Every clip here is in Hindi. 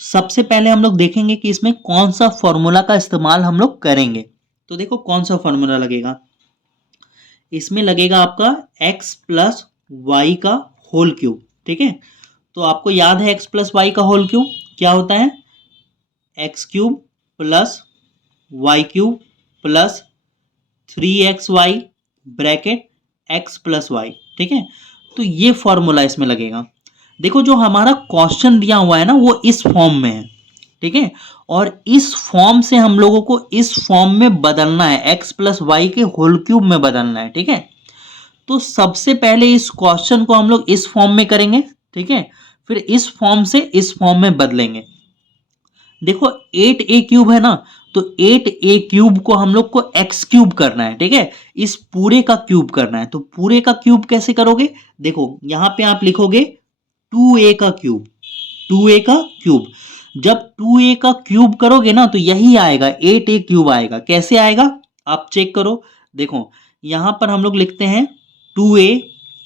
सबसे पहले हम लोग देखेंगे कि इसमें कौन सा फॉर्मूला का इस्तेमाल हम लोग करेंगे। तो देखो कौन सा फॉर्मूला लगेगा, इसमें लगेगा आपका x प्लस वाई का होल क्यूब। ठीक है, तो आपको याद है x प्लस वाई का होल क्यूब क्या होता है, x cube plus y cube plus 3xy bracket x plus y. ठीक है, तो ये फॉर्मूला इसमें लगेगा। देखो जो हमारा क्वेश्चन दिया हुआ है ना वो इस फॉर्म में है। ठीक है, और इस फॉर्म से हम लोगों को इस फॉर्म में बदलना है, x प्लस वाई के होल क्यूब में बदलना है। ठीक है, तो सबसे पहले इस क्वेश्चन को हम लोग इस फॉर्म में करेंगे। ठीक है, फिर इस फॉर्म से इस फॉर्म में बदलेंगे। देखो 8a क्यूब है ना, तो 8a क्यूब को हम लोग को x क्यूब करना है। ठीक है, इस पूरे का क्यूब करना है। तो पूरे का क्यूब कैसे करोगे, देखो यहां पे आप लिखोगे 2a का क्यूब, 2a का क्यूब। जब 2a का क्यूब करोगे ना तो यही आएगा 8a क्यूब आएगा। कैसे आएगा आप चेक करो, देखो यहां पर हम लोग लिखते हैं 2a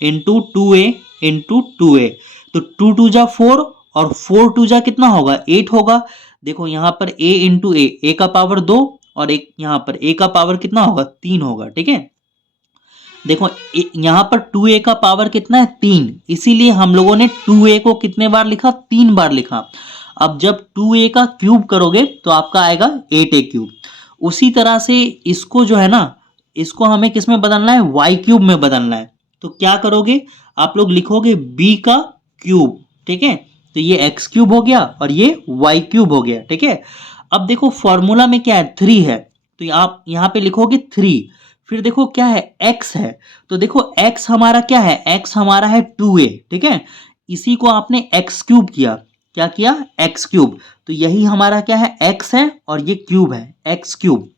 into 2a into 2a, तो 2 2 जा 4 और 4 2 जा कितना होगा 8 होगा। देखो यहां पर a इंटू ए का पावर 2 और एक यहां पर a का पावर कितना होगा 3 होगा। ठीक है, देखो यहां पर 2a का पावर कितना है 3, इसीलिए हम लोगों ने 2a को कितने बार लिखा 3 बार लिखा। अब जब 2a का क्यूब करोगे तो आपका आएगा 8a क्यूब। उसी तरह से इसको जो है ना, इसको हमें किस में बदलना है, y क्यूब में बदलना है। तो क्या करोगे, आप लोग लिखोगे b का क्यूब। ठीक है, तो ये x क्यूब हो गया और ये y क्यूब हो गया। ठीक है, अब देखो फॉर्मूला में क्या है 3 है, तो आप यहां पे लिखोगे 3। फिर देखो क्या है x है, तो देखो x हमारा क्या है, x हमारा है 2a। ठीक है, इसी को आपने x क्यूब किया, क्या किया x क्यूब, तो यही हमारा क्या है x है और ये क्यूब है x क्यूब।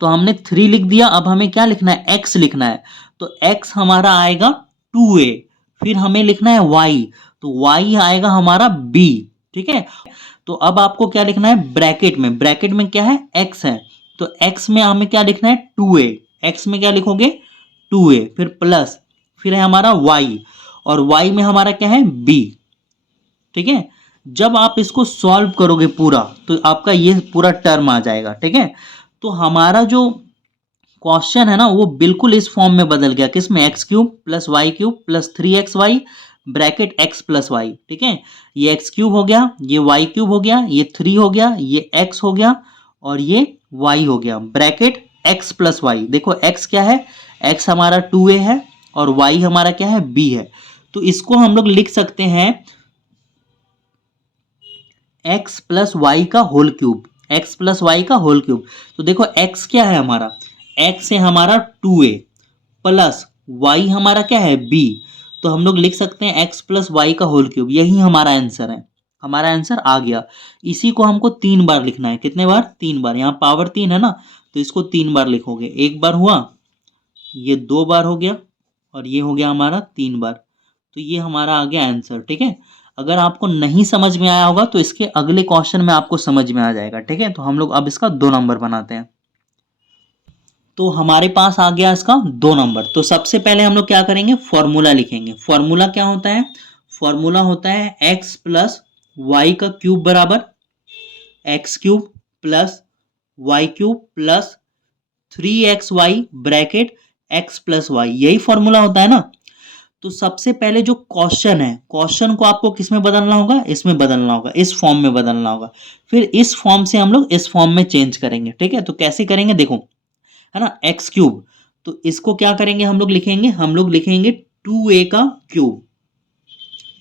तो हमने 3 लिख दिया, अब हमें क्या लिखना है x लिखना है। तो x हमारा आएगा 2a, फिर हमें लिखना है y, तो y आएगा हमारा b। ठीक है, तो अब आपको क्या लिखना है ब्रैकेट में, ब्रैकेट में क्या है x है, तो x में हमें क्या लिखना है 2a, x में क्या लिखोगे 2a, फिर प्लस, फिर है हमारा y और y में हमारा क्या है b। ठीक है, जब आप इसको सॉल्व करोगे पूरा तो आपका ये पूरा टर्म आ जाएगा। ठीक है, तो हमारा जो क्वेश्चन है ना वो बिल्कुल इस फॉर्म में बदल गया, किसमें x cube plus y cube plus 3xy bracket x plus y. ठीक है, ये एक्स क्यूब हो गया, ये वाई क्यूब हो गया, ये 3 हो गया, ये x हो गया और ये y हो गया ब्रैकेट x प्लस वाई। देखो x क्या है, x हमारा 2a है और y हमारा क्या है b है। तो इसको हम लोग लिख सकते हैं x प्लस वाई का whole cube, x plus y का होल क्यूब। तो देखो x क्या है हमारा, x है हमारा 2a प्लस y हमारा क्या है b, तो हम लोग लिख सकते हैं x प्लस वाई का होल क्यूब। यही हमारा आंसर है, हमारा आंसर आ गया। इसी को हमको 3 बार लिखना है, कितने बार 3 बार, यहाँ पावर 3 है ना, तो इसको 3 बार लिखोगे। एक बार हुआ, ये 2 बार हो गया और ये हो गया हमारा 3 बार। तो ये हमारा आ गया आंसर। ठीक है, अगर आपको नहीं समझ में आया होगा तो इसके अगले क्वेश्चन में आपको समझ में आ जाएगा। ठीक है, तो हम लोग अब इसका 2 नंबर बनाते हैं। तो हमारे पास आ गया इसका 2 नंबर। तो सबसे पहले हम लोग क्या करेंगे, फॉर्मूला लिखेंगे। फॉर्मूला क्या होता है, फॉर्मूला होता है x प्लस वाई का क्यूब बराबर x cube plus y cube plus 3xy bracket x plus y, यही फॉर्मूला होता है ना। तो सबसे पहले जो क्वेश्चन है, क्वेश्चन को आपको किस में बदलना होगा, इसमें बदलना होगा, इस फॉर्म में बदलना होगा। फिर इस फॉर्म से हम लोग इस फॉर्म में चेंज करेंगे। ठीक है, तो कैसे करेंगे देखो, है ना एक्स क्यूब, तो इसको क्या करेंगे हम लोग लिखेंगे, हम लोग लिखेंगे 2a का क्यूब।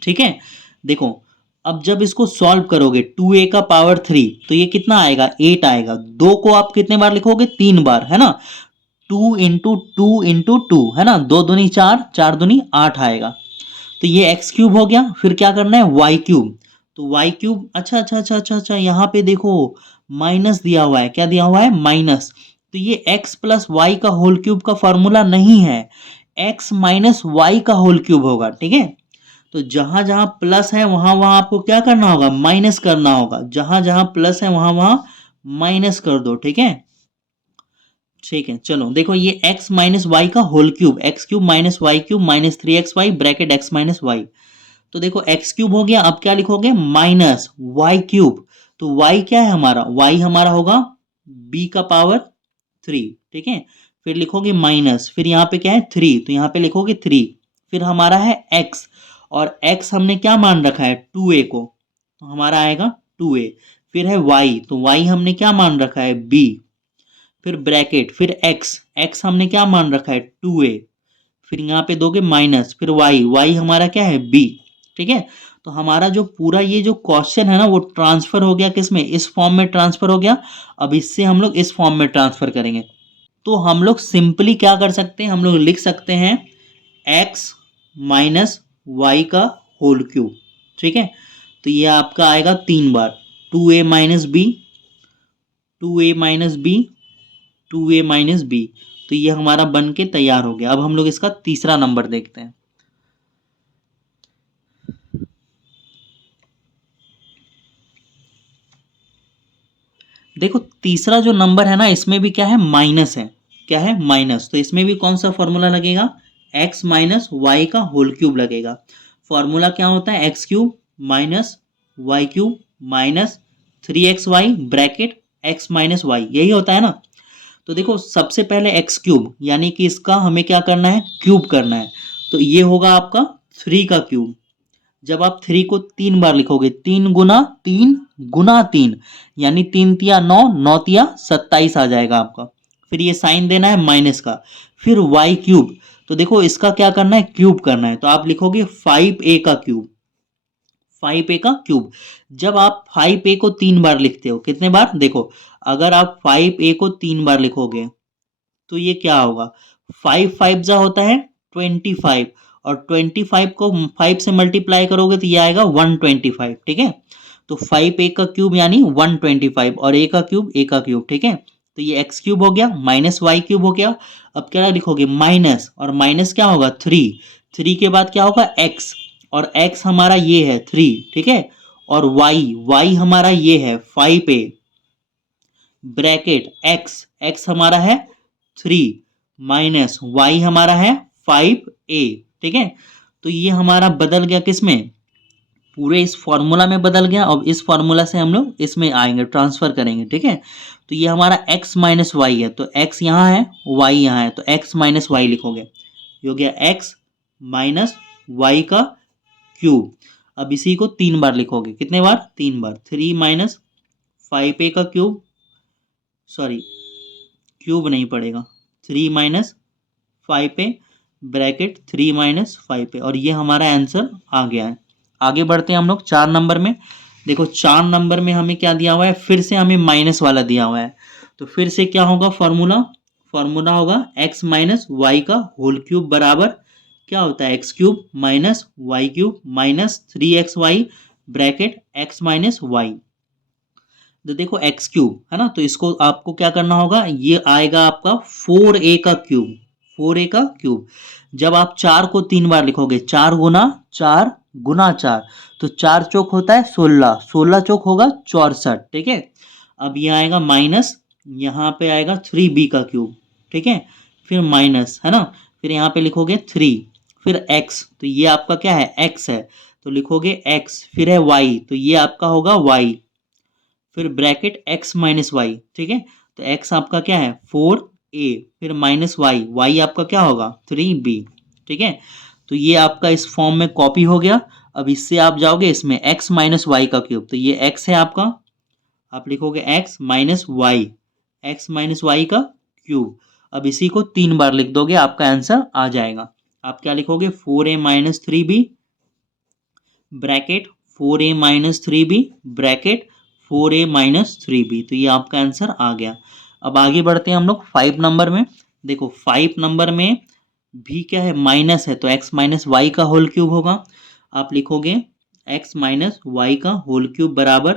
ठीक है, देखो अब जब इसको सॉल्व करोगे 2a का पावर 3, तो ये कितना आएगा 8 आएगा। 2 को आप कितने बार लिखोगे 3 बार, है ना, 2 इंटू 2 इंटू 2, है ना, 2 दूनी 4, 4 दूनी 8 आएगा। तो ये एक्स क्यूब हो गया। फिर क्या करना है वाई क्यूब, तो वाई क्यूब, अच्छा अच्छा अच्छा अच्छा अच्छा, यहाँ पे देखो माइनस दिया हुआ है, क्या दिया हुआ है माइनस, तो ये x प्लस वाई का होल क्यूब का फॉर्मूला नहीं है, x माइनस वाई का होल क्यूब होगा। ठीक है, तो जहां जहां प्लस है वहां वहां आपको क्या करना होगा, माइनस करना होगा, जहां जहां प्लस है वहां वहां माइनस कर दो। ठीक है, ठीक है, चलो देखो ये x माइनस वाई का whole cube, x cube minus y cube minus 3xy bracket x minus y. तो देखो एक्स क्यूब हो गया, अब क्या लिखोगे माइनस वाई क्यूब। तो वाई क्या है हमारा, वाई हमारा होगा बी का पावर 3, ठीक है। फिर लिखोगे माइनस, फिर यहाँ पे क्या है 3, तो यहाँ पे लिखोगे 3। फिर हमारा है एक्स, और एक्स हमने क्या मान रखा है 2a को, तो हमारा आएगा 2a। फिर है y, तो y हमने क्या मान रखा है b। फिर ब्रैकेट, फिर x, x हमने क्या मान रखा है 2a। फिर यहाँ पे दोगे माइनस, फिर y, y हमारा क्या है b, ठीक है। तो हमारा जो पूरा ये जो क्वेश्चन है ना वो ट्रांसफर हो गया किसमें, इस फॉर्म में ट्रांसफर हो गया। अब इससे हम लोग इस फॉर्म में ट्रांसफर करेंगे। तो हम लोग सिंपली क्या कर सकते हैं, हम लोग लिख सकते हैं x माइनस वाई का होल क्यूब, ठीक है। तो ये आपका आएगा 3 बार, 2a minus B, 2a minus B, 2a minus B. तो ये हमारा बन के तैयार हो गया। अब हम लोग इसका तीसरा नंबर देखते हैं। देखो तीसरा जो नंबर है ना इसमें भी क्या है माइनस है, क्या है माइनस। तो इसमें भी कौन सा फॉर्मूला लगेगा, x माइनस वाई का होल क्यूब लगेगा। फॉर्मूला क्या होता है, x cube minus y cube minus 3xy bracket x minus y, यही होता है ना। तो देखो सबसे पहले एक्स क्यूब, यानी कि इसका हमें क्या करना है, क्यूब करना है। तो ये होगा आपका 3 का क्यूब। जब आप 3 को 3 बार लिखोगे, 3 गुना 3 यानी 3 तिया 9, 9 तिया 27 आ जाएगा आपका। फिर ये साइन देना है माइनस का। फिर वाई क्यूब, तो देखो इसका क्या करना है, क्यूब करना है। तो आप लिखोगे 5a का क्यूब, 5a का क्यूब। जब आप 5a को 3 बार लिखते हो, कितने बार देखो, अगर आप 5a को 3 बार लिखोगे तो ये क्या होगा, 5 5 जा होता है 25, और 25 को 5 से मल्टीप्लाई करोगे तो ये आएगा 125, ठीक है। तो 5a का क्यूब यानी 125, और a का क्यूब, ठीक है। तो ये एक्स क्यूब हो गया माइनस वाई क्यूब हो गया। अब क्या लिखोगे माइनस, और माइनस क्या होगा 3, 3 के बाद क्या होगा x, और x हमारा ये है 3, ठीक है। और y हमारा ये है 5a ब्रैकेट x, x हमारा है 3 माइनस वाई हमारा है 5a, ठीक है। तो ये हमारा बदल गया किसमें, पूरे इस फॉर्मूला में बदल गया। अब इस फॉर्मूला से हम लोग इसमें आएंगे, ट्रांसफर करेंगे, ठीक है। तो ये हमारा x माइनस वाई है, तो x यहाँ है y यहाँ है, तो x माइनस वाई लिखोगे, ये हो गया x माइनस वाई का क्यूब। अब इसी को 3 बार लिखोगे, कितने बार 3 बार, 3 माइनस 5a का क्यूब, सॉरी क्यूब नहीं पड़ेगा, 3 minus 5a bracket 3 minus 5a, और ये हमारा आंसर आ गया है। आगे बढ़ते हैं हम लोग 4 नंबर में। देखो 4 नंबर में हमें क्या दिया हुआ है, फिर से हमें माइनस वाला दिया हुआ है। तो फिर से क्या होगा फॉर्मूला, फॉर्मूला होगा x माइनस वाई का होल क्यूब बराबर क्या होता है, x cube minus y cube minus 3xy bracket x minus y. तो देखो एक्स क्यूब है ना, तो इसको आपको क्या करना होगा, ये आएगा आपका 4a का क्यूब, 4a का क्यूब। जब आप 4 को 3 बार लिखोगे, 4 गुना 4 गुना 4, तो 4 चौक होता है 16, 16 चौक होगा 64, ठीक है। अब ये आएगा माइनस, यहाँ पे आएगा 3b का क्यूब, ठीक है। फिर माइनस है ना, फिर यहाँ पे लिखोगे 3, फिर x, तो ये आपका क्या है x है, तो लिखोगे x, फिर है y, तो ये आपका होगा y, फिर ब्रैकेट x माइनस वाई, ठीक है। तो x आपका क्या है 4a, फिर माइनस वाई, वाई आपका क्या होगा 3b, ठीक है। तो ये आपका इस फॉर्म में कॉपी हो गया। अब इससे आप जाओगे इसमें x माइनस वाई का क्यूब, तो ये x है आपका, आप लिखोगे x minus y, x minus y का क्यूब। अब इसी को 3 बार लिख दोगे, आपका आंसर आ जाएगा। आप क्या लिखोगे 4a minus 3b bracket 4a minus 3b bracket 4a minus 3b। तो ये आपका आंसर आ गया। अब आगे बढ़ते हैं हम लोग 5 नंबर में। देखो 5 नंबर में भी क्या है माइनस है, तो x माइनस वाई का होल क्यूब होगा। आप लिखोगे x माइनस वाई का होल क्यूब बराबर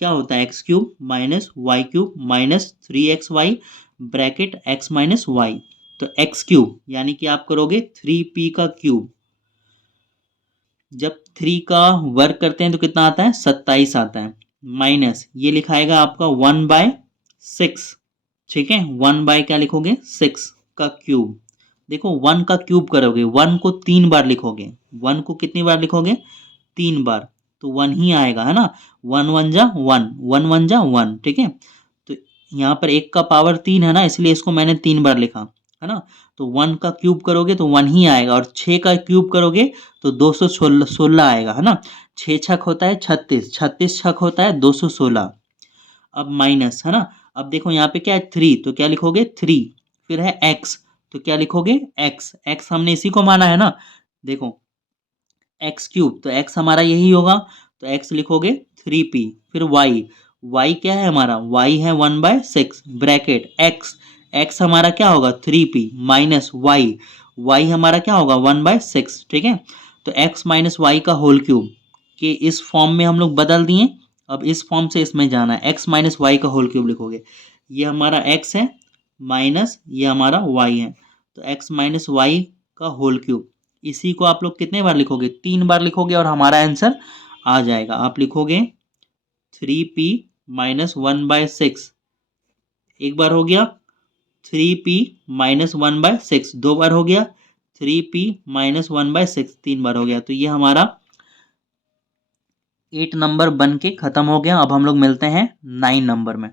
क्या होता है x cube minus y cube minus 3xy bracket x minus y. तो एक्स क्यूब यानी कि आप करोगे 3p का क्यूब, जब 3 का वर्क करते हैं तो कितना आता है 27 आता है, माइनस ये लिखाएगा आपका 1/6, ठीक है। 1 बाय क्या लिखोगे 6 का क्यूब। देखो 1 का क्यूब करोगे, 1 को 3 बार लिखोगे, 1 को कितनी बार लिखोगे 3 बार, तो 1 ही आएगा, है ना। 1 1 जा 1, 1 1 जा 1, ठीक है। तो यहाँ पर 1 का पावर 3 है ना, इसलिए इसको मैंने 3 बार लिखा, है ना। तो 1 का क्यूब करोगे तो 1 ही आएगा, और 6 का क्यूब करोगे तो 216 आएगा, है ना। 6 छक होता है 36, 36 छक होता है 216। अब माइनस, है ना। अब देखो यहाँ पे क्या है 3, तो क्या लिखोगे 3, फिर है x, तो क्या लिखोगे x, x हमने इसी को माना है ना। देखो एक्स क्यूब, तो एक्स हमारा यही होगा, तो एक्स लिखोगे 3p, फिर वाई, वाई क्या है हमारा, वाई है 1/6 ब्रैकेट एक्स, एक्स हमारा क्या होगा 3p माइनस वाई, वाई हमारा क्या होगा 1/6, ठीक है। तो एक्स माइनस वाई का होल क्यूब के इस फॉर्म में हम लोग बदल दिए। अब इस फॉर्म से इसमें जाना है, एक्स माइनस वाई का होल क्यूब लिखोगे, ये हमारा एक्स है माइनस ये हमारा वाई है, तो एक्स माइनस वाई का होल क्यूब, इसी को आप लोग कितने बार लिखोगे, 3 बार लिखोगे और हमारा आंसर आ जाएगा। आप लिखोगे 3p माइनस 1/6, एक बार हो गया, 3p माइनस 1/6 दो बार हो गया, 3p माइनस 1/6 तीन बार हो गया। तो ये हमारा 8 नंबर बन के खत्म हो गया। अब हम लोग मिलते हैं 9 नंबर में।